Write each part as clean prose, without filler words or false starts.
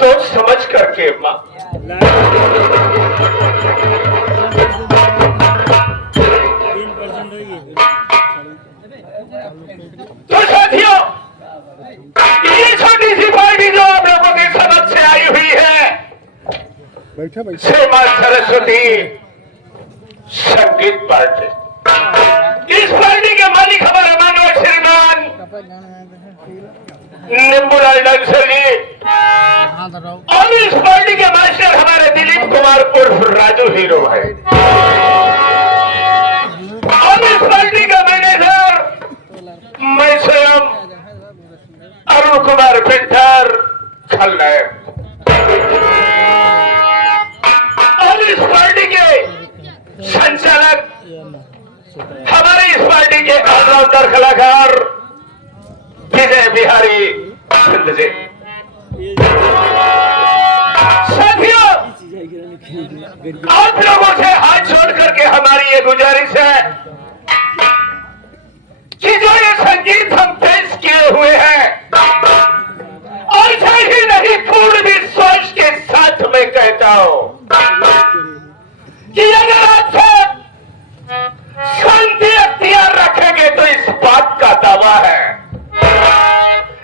तो समझ करके माँ। तो साथियों, ये छोटी सी पार्टी जो आप लोगों के समझ से आई हुई है, श्रीमान सरस्वती संगीत पार्टी। इस पार्टी के मालिक हमारे मानव श्रीमान निम्बूलाल डांसर जी, और इस पार्टी के मास्टर हमारे दिलीप कुमार उर्फ राजू हीरो है, और इस पार्टी का मैनेजर मैं स्वयं अरुण कुमार पेंटर खलनायक, और इस पार्टी के संचालक हमारे इस पार्टी के ऑलराउंडर कलाकार विजय बिहारी सिंध जी। साथियों, आप लोगों से हाथ जोड़ करके हमारी ये गुजारिश है कि जो ये संगीत हम पेश किए हुए हैं, और ही नहीं पूर्ण विश्वास के साथ मैं कहता हूं कि अगर आप सब शांति अख्तियार रखेंगे तो इस बात का दावा है,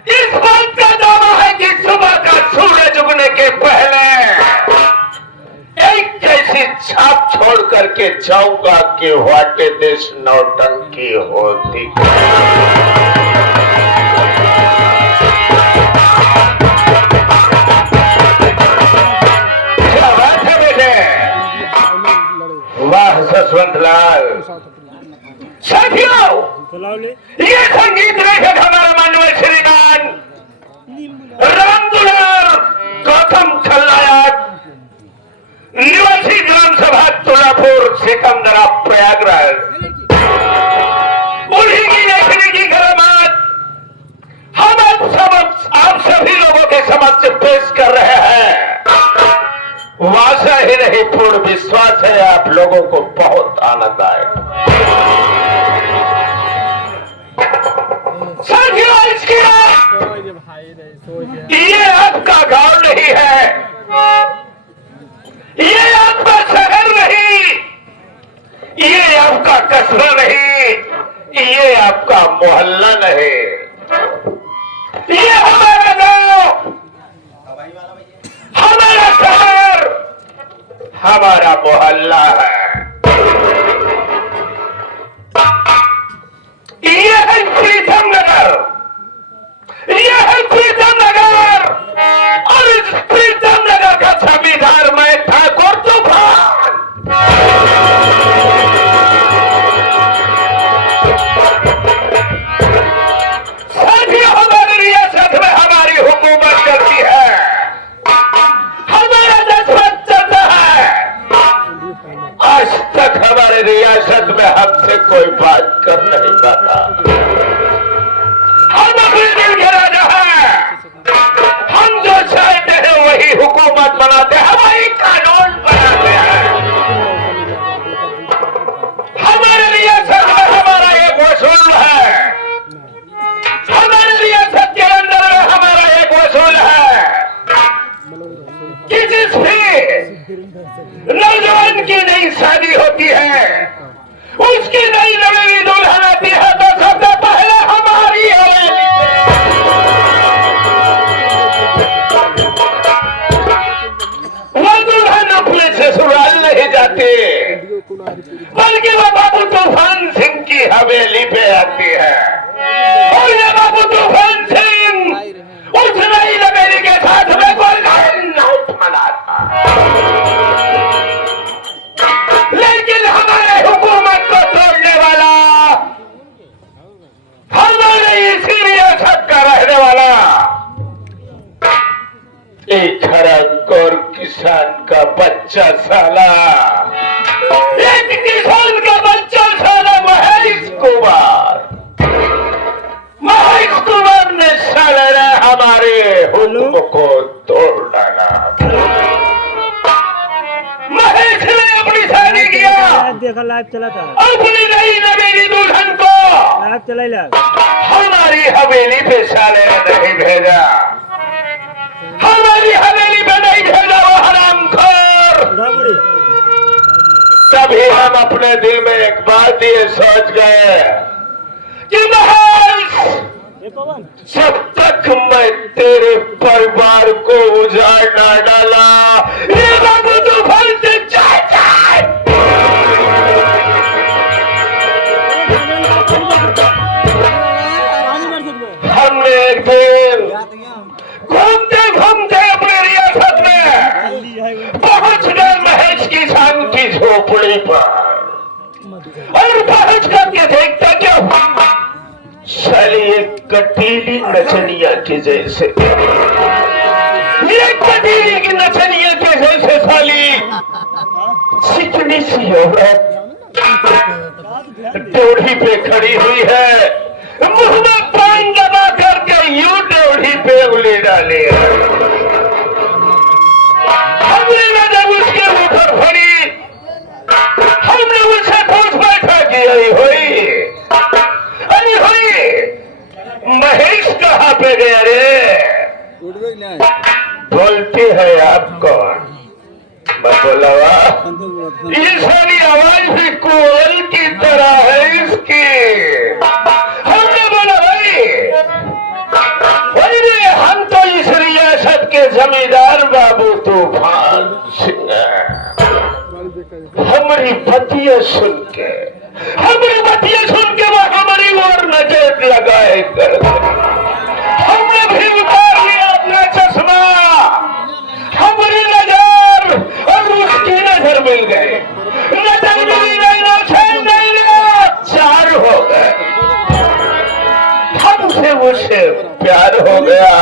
इस बात का दावा है कि सुबह का सूरज उगने के पहले एक ऐसी छाप छोड़ करके जाऊंगा कि वाटे देश नौटंकी होती। क्या बात है बेटे, वाह जसवंत लाल। साथियों, ये संगीत लेखक हमारा माननीय श्रीमान राम दुलार गौतम खलनायक, निवासी ग्राम सभा तुलापुर सिकंदरा प्रयागराज, उन्हीं की लेखनी की करामात हम आप सभी लोगों के समक्ष पेश कर रहे हैं। वासा ही नहीं पूर्ण विश्वास है आप लोगों को बहुत आनंद आएगा। साथियों, इसके ये आपका गांव नहीं है, ये आपका शहर नहीं, ये आपका कस्बा नहीं, ये आपका मोहल्ला नहीं, ये हमारा गांव, हमारा शहर, हमारा मोहल्ला है। ये है प्रीतम नगर, ये है प्रीतम नगर, और इस प्रीतम नगर का जमींदार मैं ठाकुर तूफान। साथियों, हमारी रियासत में हमारी हुकूमत चलती है, हमारा जज्बात चलता है। आज तक हमारे रियासत में हमसे कोई बात कर नहीं पाता। हम अपने दिल के राजा हैं, हम जो चाहते हैं वही हुकूमत बनाते हैं, वही कानून बनाते हैं। हमारे रियासत में हमारा एक वसूल है, हमारी रियासत के अंदर हमारा एक वसूल है कि जिस भी नौजवान की नई शादी होती है, उसकी नई नवेली दुल्हन आती है, तो सबसे पहले हमारी हवेली वो दुल्हन अपने ससुराल नहीं जाती, बल्कि वो बाबू तूफान सिंह की हवेली पे आती है। और ये बाबू तूफान सिंह उस नई नवेली के साथ में गोल्डन नाइट मनाता, लेकिन हमारे हुकूमत को तोड़ने वाला, हमारे इसी रियासत का रहने वाला एक हरामखोर किसान का बच्चा साला, एक किसान का बच्चा साला महेश कुमार ने साले ने हमारे हुक्म को तोड़ डाला। महेश ने अपनी शादी किया, देखा लाइव चला था, अपनी नई नवेली दुल्हन को लाइव चला हमारी हवेली पे साले ने नहीं भेजा, हमारी हवेली अभी हम अपने दिल में एक बात ये सोच गए कि महर्ष, ये पवन जब तक मैं तेरे परिवार को उजाड़ ना डाला ये बाबू तूफान से जाए। हमने एक दिन घूमते घूमते अपने रियासत में पहुंच गए महेश किसान की झोपड़ी पर और पहुंच करके देखता क्या हुआ, साली एक कटीली नचनिया के जैसे, एक कटीली की नचनिया के जैसे साली चिकनी सी औरत ड्योढ़ी पे खड़ी हुई है, मुंह में पान दबा करके यूं ड्योढ़ी पे उंगली डाली है। हमने नजर उसके ऊपर पड़ी, हमने उससे पूछ बैठा कि अरे होई महेश कहाँ पे गया रे? बोलती है आप कौन? मैं बोला ये सारी आवाज भी कोयल की तरह है इसकी। हमने बोला भाई रे हम तो इस रियासत के जमींदार बाबू तूफान सिंह हैं। हमारी बतिया सुन के वो हमारी ओर नजर लगाए कर हमने भी उतार लिया अपना चश्मा, हमारी नजर और उसकी नजर मिल गए, नजर मिली नहीं चार हो गए, हमसे उसे प्यार हो गया,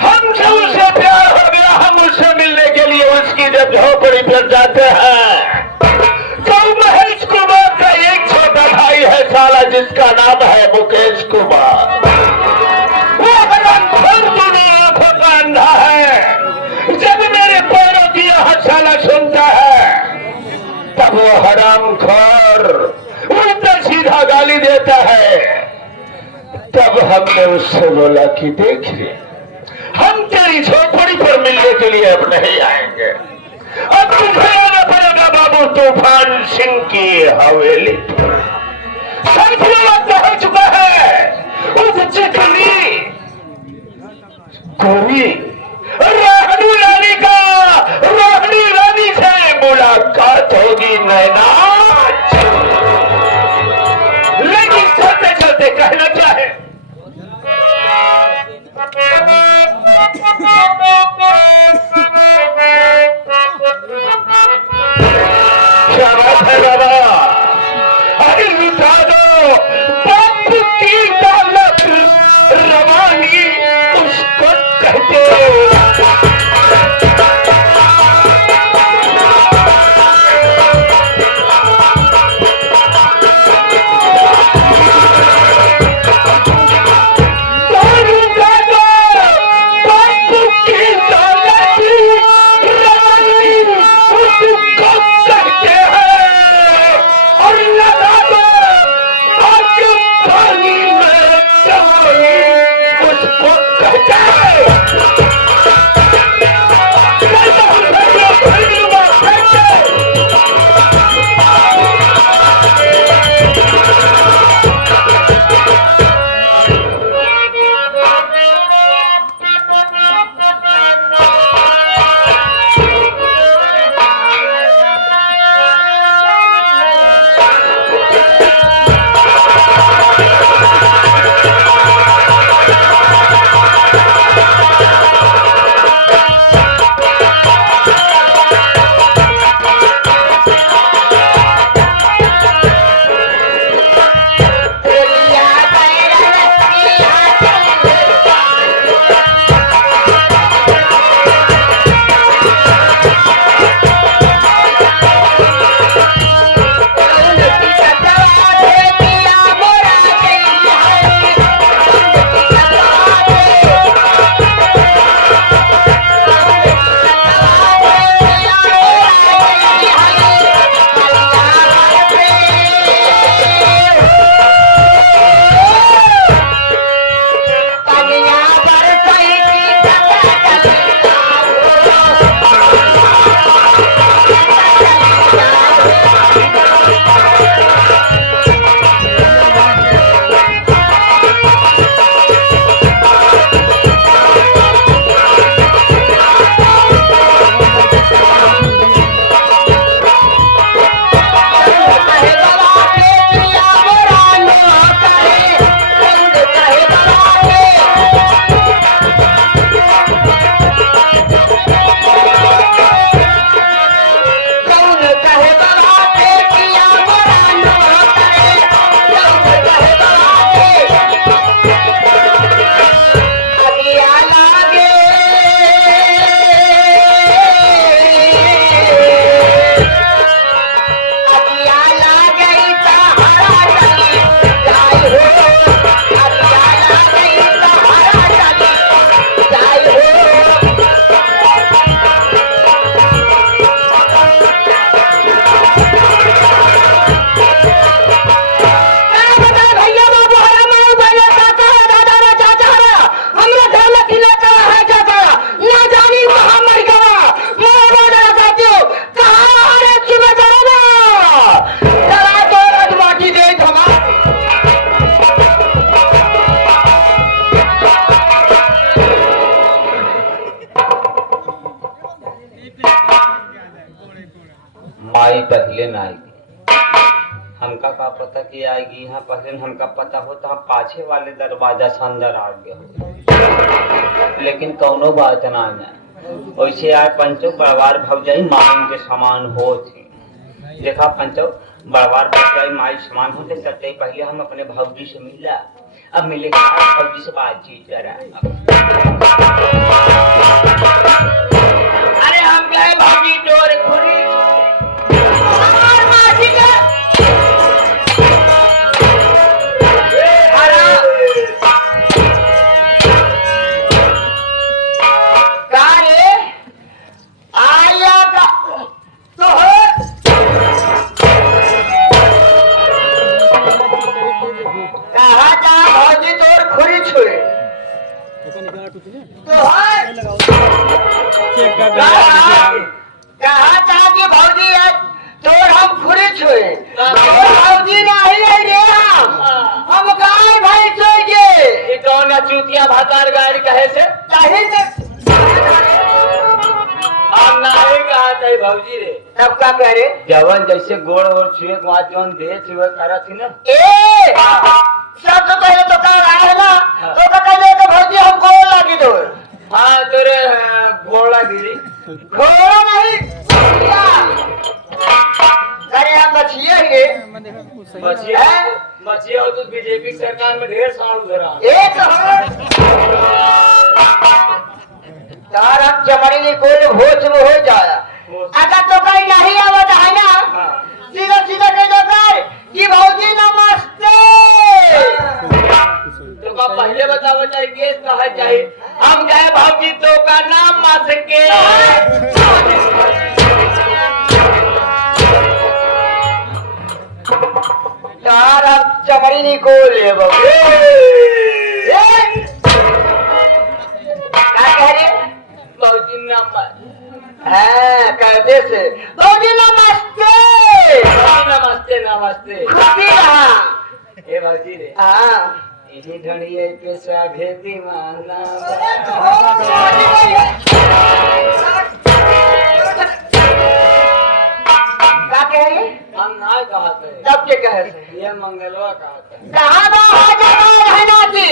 हमसे उसे प्यार हो गया। हम उससे मिलने के लिए उसकी जब झोपड़ी पर जाते हैं तो महेश कुमार का एक छोटा भाई है साला जिसका नाम है मुकेश कुमार, वो हरामखोर दोनों आंखों का अंधा है। जब मेरे पैरों की यह साला सुनता है तब वो हरामखोर उल्टा सीधा गाली देता है। तब हमने उससे बोला कि देखिए हम तेरी झोपड़ी पर मिलने के लिए अब नहीं आएंगे, अब तुझे आना पड़ेगा बाबू तूफान सिंह की हवेली पर। साथियों वक्त हो चुका है उस चिकनी गोरी रोहिणी रानी से मुलाकात होगी नैना। लेकिन चलते चलते कहना चाहे क्या बात है बाबा, अरे लुटा दो बाप की दौलत, रवानी उसको कहते। लुटा दो बाप की दौलत, आई पहले ना आएगी, हमका का पता कि आएगी यहाँ पहले, हमका पता होता हम पाछे वाले दरवाजा से अंदर आ गए, लेकिन कौनो बात ना वैसे आए पंचो बड़वार भौजाई माई के समान हो थी। देखा पंचो बड़वार भौजाई माई समान होते सबसे पहले हम अपने भौजी से मिला, अब मिले के बाद भौजी से बातचीत करा। अरे हम गए भौजी डोर खुली चूतिया भातार गाड़ी कहे से भौजी रे तब का करे जवन जैसे गोड़ और छुए वहाँ जौन दे छुए करा थी ना सब तो पहले तो कह रहा है ना तो कहले तो भौजी हम गोड़ लगी दो। हाँ तेरे घोड़ा गिरी घोड़ा नहीं अरे हम मछिया ही मछिया मछिया हो तो बीजेपी सरकार में ढेर साल उधरा एक तार हम चमड़ी नहीं कोई भोज में हो जाया अगर तो कहीं नहीं आवत है ना सीधा सीधा कह दो कि भौजी नमस्ते तो का पहले बताओ चाहिए कहा चाहिए हम गए भौजी तो का नाम मास के तार हम चमड़ी नहीं को ले भौजी नमस्ते हाँ कहते से भौजी नमस्ते नमस्ते नमस्ते खुशी रहा ए भौजी रे हाँ इन्हीं ढड़िए पे स्वाभे दीवाना क्या कह रही हम ना कहते तब के कहे से ये मंगलवा कहते कहाँ बा हो जाना रहना जी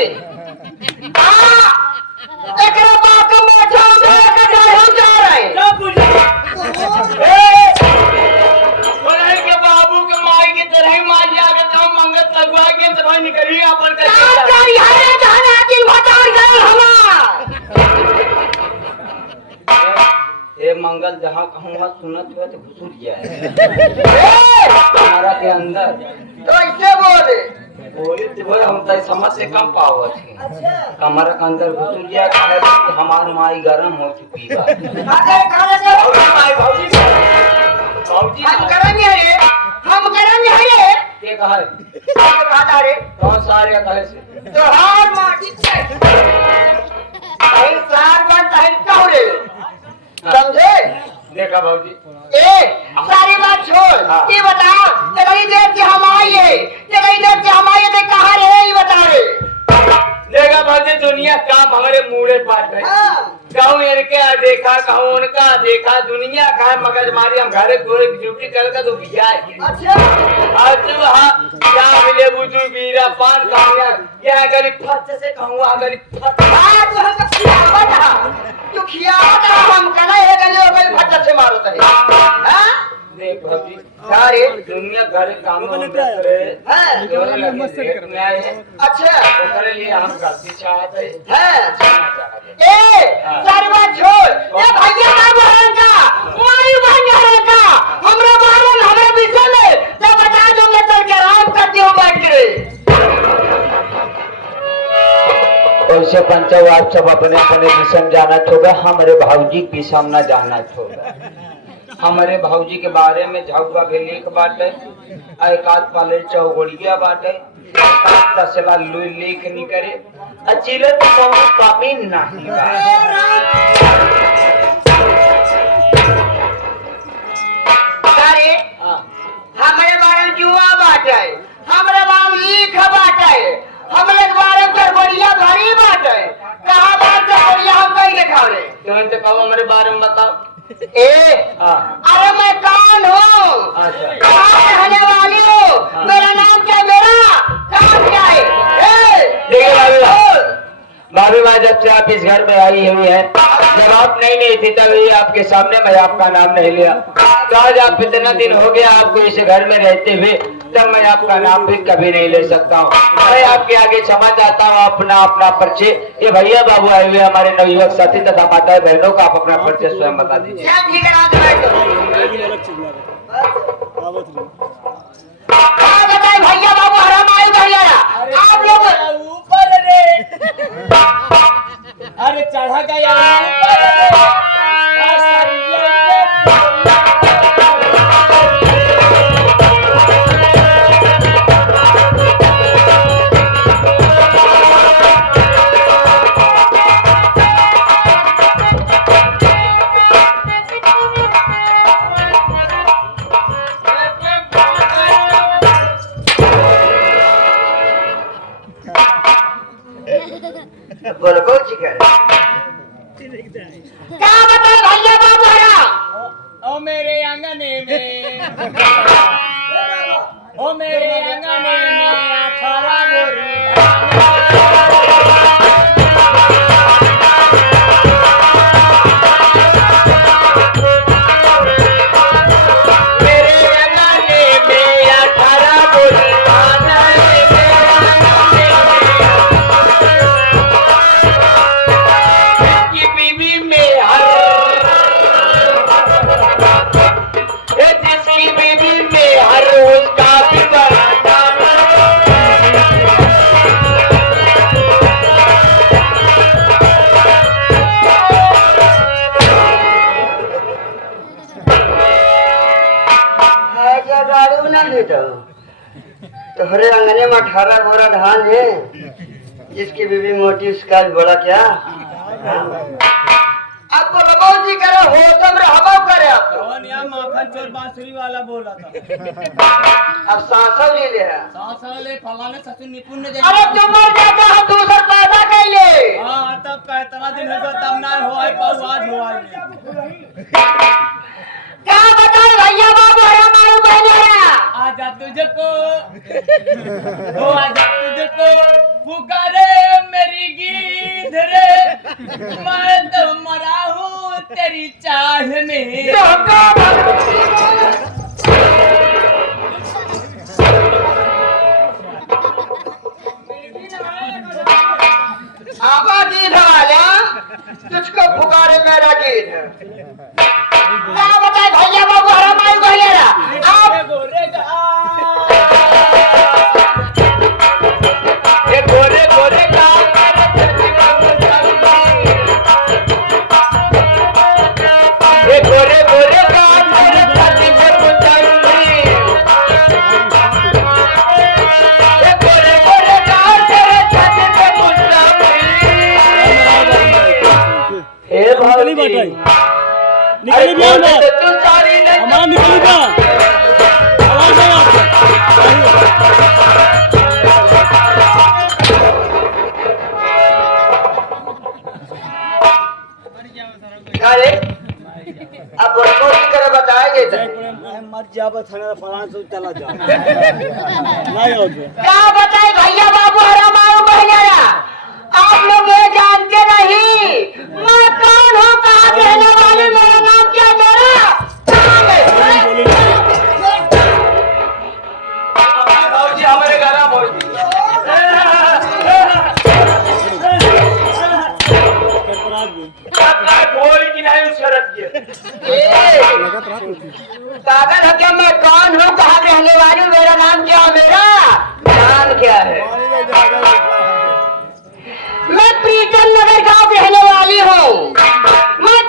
एक बात में छोड़ दे के हो जा रहे ना पूछे बोले के बाबू के माई की तरह माई आगे तो मंगत लगवा के तरह निकली अपन का हरे जाना दिन भटार गए हमार ए मंगल जहाँ कहूँगा सुनत हुआ तो घुसूर गया हमारा के अंदर तो ऐसे बोले बोले तो हम तो समझ से कम पाव हमारा के अंदर घुसूर गया कि हमार माई गरम हो चुकी है हम गरम नहीं है के कहा रे कौन सारे कहे से तो हार माटी से सार बन रे समझे देखा भाजी सारी बात छोड़ ये बता चली देर से हम आई है चली देर से हम आई है कहाँ रहे ये बता रे देखा भाजी दुनिया काम हमारे मुड़े पाट है कहूँ इनके देखा कहूँ उनका देखा दुनिया का मगज मारी हम घरे पूरे ड्यूटी कर का तो बिया है अच्छा आज तू हाँ क्या मिले बुझू बीरा पान खाया क्या गरीब फट से कहूँ गरीब फट आज हम खियावत तू खियावत हम कना है गले गले फट से मारो तरे हां देख भाभी सारे दुनिया घर काम में करे हां न्याय है अच्छा तो करे लिए हम गलती चाहते हैं ए सारी बात छोड़ ए भैया ना बहन का माई बहन का हमरा बहन हमरा पीछे ले तो बता दूंगा चल के आराम करती हूं बैठ के ऐसे पंचव आप सब अपने अपने किस्म जाना छोड़ा हमारे भाऊजी की सामना जाना छोड़ा हमारे भाऊजी के बारे में झाउआ भी लिख बाटे एकाध पाले चौगड़िया बाटे तसला लुई लिख नहीं करे अचिले तो बहुत पापी नहीं अरे हमारे बारे में जुआ बाटे हमारे बारे में लिख बाटे हमारे बारे में बढ़िया भारी बाटे कहां बात है बढ़िया हम कहीं दिखा रहे तुम तो कहो हमारे बारे में बताओ ए अरे मैं कहा कौन हूँ, कहाँ रहने वाली हो, मेरा नाम क्या, मेरा काम क्या है? भाभी माँ जब से आप इस घर में आई हुई है, जब आप नहीं थी तभी आपके सामने मैं आपका नाम नहीं लिया। तो आज आप इतना दिन हो गया आपको इस घर में रहते हुए, तब मैं आपका नाम भी कभी नहीं ले सकता हूँ। मैं आपके आगे क्षमा चाहता हूँ। अपना परिचय ये भैया बाबू आए हुए हमारे नवयुवक साथी तथा माता बहनों का आप अपना परिचय स्वयं बता दीजिए। ठीक है, बताए भैया बाबू हराम आए भैया, आप लोग ऊपर रे, अरे चढ़ा गया ऊपर रे। बोलो बहुत ठीक है। क्या बताए भैया बाबू हराम? ओ मेरे आंगने में, ओ मेरे आंगने में 18 गोरी तोहरे अंगने में 18 बोरा धान है, जिसकी बीबी मोटी उसका बड़ा क्या? अब बोलो बहुत जी करो, हो तुम रहबो करे आप तो। कौन या माखन चोर बांसुरी वाला बोला था। अब सांसा ले ले है। सांसा ले फलाने ससुर निपुण ने अरे तुम मर जाता हम दूसर पैदा कर ले। हाँ तब का इतना दिन हो गया तब ना हो आई पर आज हो आई। क्या बताओ भैया बाबू हमारे बहन आजा तुझको, ओ आजा तुझको पुकारे मेरी गीत रे, मैं तो मरा हूँ तेरी चाह में। आबा गीत वाला तुझको पुकारे मेरा गीत। क्या बताए भैया बाबू हमारे बहन आप गोरे निकली भी हमारा निकली क्या आवाज है अरे अब बड़को की तरह बताएंगे मत जा थाना फलान से चला जा नहीं हो क्या बताए भैया बाबू हमारे बहन आप लोग ये जानते नहीं मैं कौन हूँ, कहाँ रहने वाली, मेरा नाम क्या, मेरा काम है। भाजी हमारे घर आ बोल की नहीं उसका रख पागल है क्या? मैं कौन हूँ, कहाँ रहने वाली हूँ, मेरा नाम क्या, मेरा नाम क्या है? मैं प्रीतम नगर गांव रहने वाली हूँ। मैं